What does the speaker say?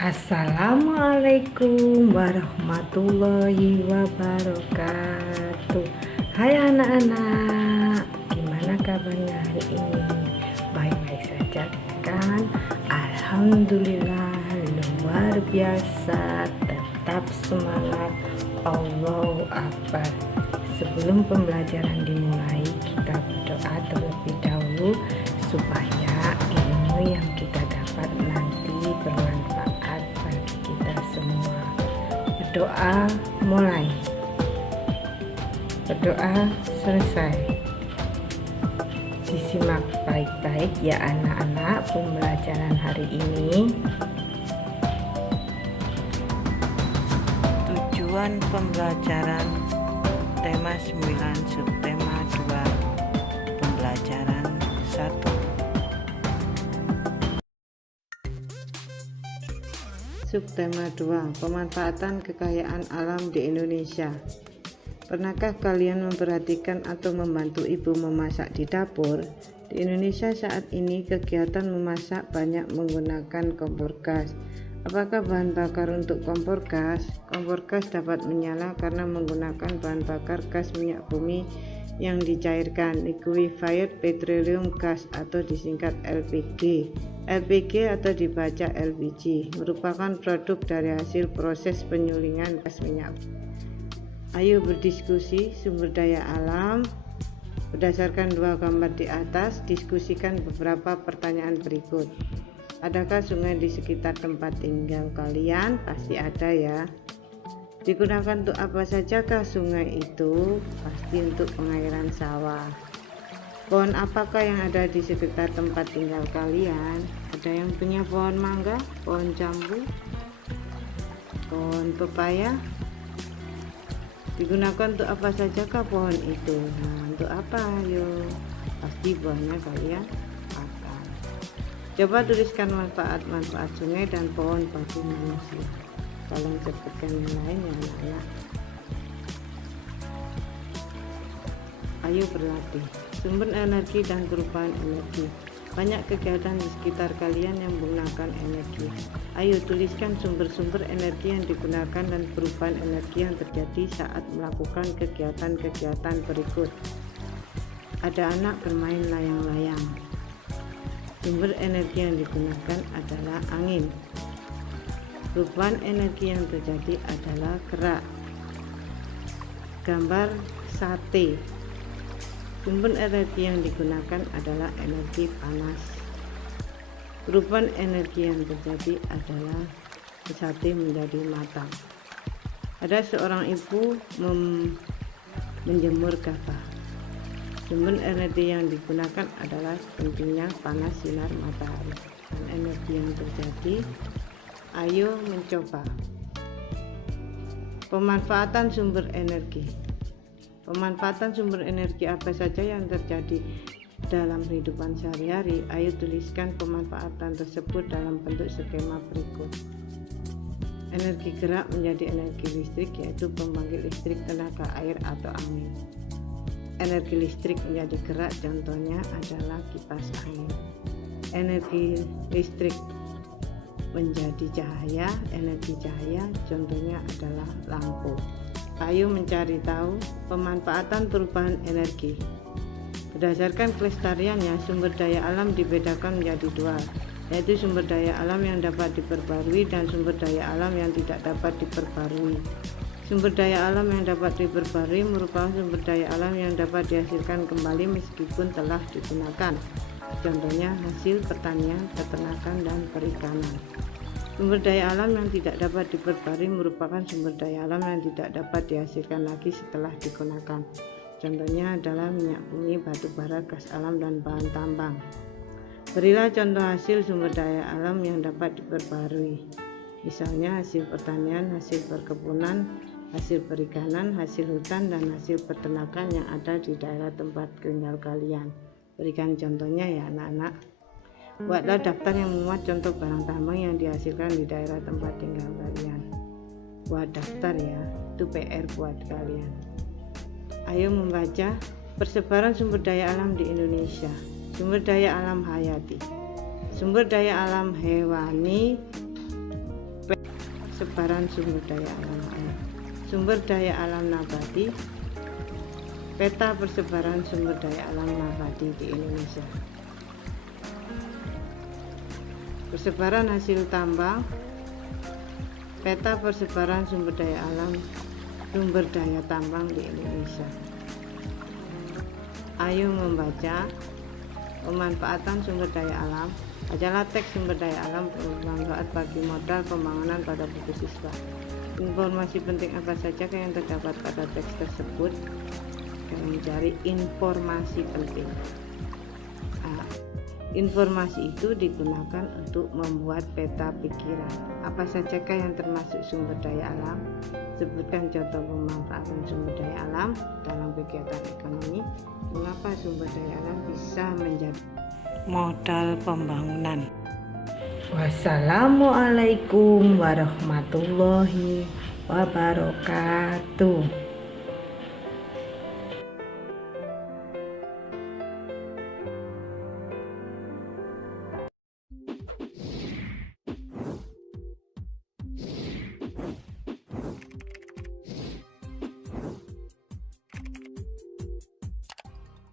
Assalamualaikum warahmatullahi wabarakatuh. Hai anak-anak, gimana kabarnya hari ini? Baik-baik saja kan? Alhamdulillah, luar biasa. Tetap semangat. Allahu Akbar. Sebelum pembelajaran dimulai, kita berdoa terlebih dahulu supaya ilmu yang kita dapat nanti bermanfaat bagi kita semua. Berdoa mulai, berdoa selesai. Disimak baik-baik ya anak-anak pembelajaran hari ini. Tujuan pembelajaran tema 9 subtema 2 pembelajaran 1. Subtema 2, pemanfaatan kekayaan alam di Indonesia. Pernahkah kalian memperhatikan atau membantu ibu memasak di dapur? Di Indonesia saat ini kegiatan memasak banyak menggunakan kompor gas. Apakah bahan bakar untuk kompor gas? Kompor gas dapat menyala karena menggunakan bahan bakar gas minyak bumi yang dicairkan, liquefied petroleum gas atau disingkat LPG. LPG atau dibaca LPG merupakan produk dari hasil proses penyulingan gas minyak. Ayo berdiskusi sumber daya alam. Berdasarkan dua gambar di atas, diskusikan beberapa pertanyaan berikut. Adakah sungai di sekitar tempat tinggal kalian? Pasti ada ya. Digunakan untuk apa sajakah sungai itu? Pasti untuk pengairan sawah. Pohon apakah yang ada di sekitar tempat tinggal kalian? Ada yang punya pohon mangga, pohon jambu, pohon pepaya? Digunakan untuk apa sajakah pohon itu? Nah, untuk apa? Ayo, pasti buahnya kalian makan. Coba tuliskan manfaat-manfaat sungai dan pohon bagi manusia. Kalian sebutkan yang lain ya anak-anak. Ayo berlatih. Sumber energi dan perubahan energi. Banyak kegiatan di sekitar kalian yang menggunakan energi. Ayo tuliskan sumber-sumber energi yang digunakan dan perubahan energi yang terjadi saat melakukan kegiatan-kegiatan berikut. Ada anak bermain layang-layang. Sumber energi yang digunakan adalah angin. Perubahan energi yang terjadi adalah gerak. Gambar sate. Sumber energi yang digunakan adalah energi panas. Perubahan energi yang terjadi adalah sate menjadi matang. Ada seorang ibu menjemur gabah. Sumber energi yang digunakan adalah pentingnya panas sinar matahari. Dan energi yang terjadi, ayo mencoba. Pemanfaatan sumber energi. Pemanfaatan sumber energi apa saja yang terjadi dalam kehidupan sehari-hari? Ayo tuliskan pemanfaatan tersebut dalam bentuk skema berikut. Energi gerak menjadi energi listrik, yaitu pembangkit listrik tenaga air atau angin. Energi listrik menjadi gerak, contohnya adalah kipas angin. Energi listrik menjadi cahaya, energi cahaya contohnya adalah lampu. Ayo mencari tahu pemanfaatan perubahan energi. Berdasarkan kelestariannya, sumber daya alam dibedakan menjadi dua, yaitu sumber daya alam yang dapat diperbarui dan sumber daya alam yang tidak dapat diperbarui. Sumber daya alam yang dapat diperbarui merupakan sumber daya alam yang dapat dihasilkan kembali meskipun telah digunakan. Contohnya hasil pertanian, peternakan, dan perikanan. Sumber daya alam yang tidak dapat diperbarui merupakan sumber daya alam yang tidak dapat dihasilkan lagi setelah digunakan. Contohnya adalah minyak bumi, batu bara, gas alam, dan bahan tambang. Berilah contoh hasil sumber daya alam yang dapat diperbarui. Misalnya hasil pertanian, hasil perkebunan, hasil perikanan, hasil hutan, dan hasil peternakan yang ada di daerah tempat tinggal kalian. Berikan contohnya ya anak-anak. Buatlah daftar yang memuat contoh barang tambang yang dihasilkan di daerah tempat tinggal kalian. Buat daftar ya, itu PR buat kalian. Ayo membaca persebaran sumber daya alam di Indonesia. Sumber daya alam hayati. Sumber daya alam hewani persebaran sumber daya alam air. Sumber daya alam nabati, peta persebaran sumber daya alam nabati di Indonesia. Persebaran hasil tambang, peta persebaran sumber daya alam, sumber daya tambang di Indonesia. Ayo membaca pemanfaatan sumber daya alam. Bacalah teks sumber daya alam bermanfaat bagi modal pembangunan pada buku siswa. Informasi penting apa saja yang terdapat pada teks tersebut? Kita mencari informasi penting. Informasi itu digunakan untuk membuat peta pikiran. Apa sajakah yang termasuk sumber daya alam? Sebutkan contoh pemanfaatan sumber daya alam dalam kegiatan ekonomi. Mengapa sumber daya alam bisa menjadi modal pembangunan? Wassalamualaikum warahmatullahi wabarakatuh.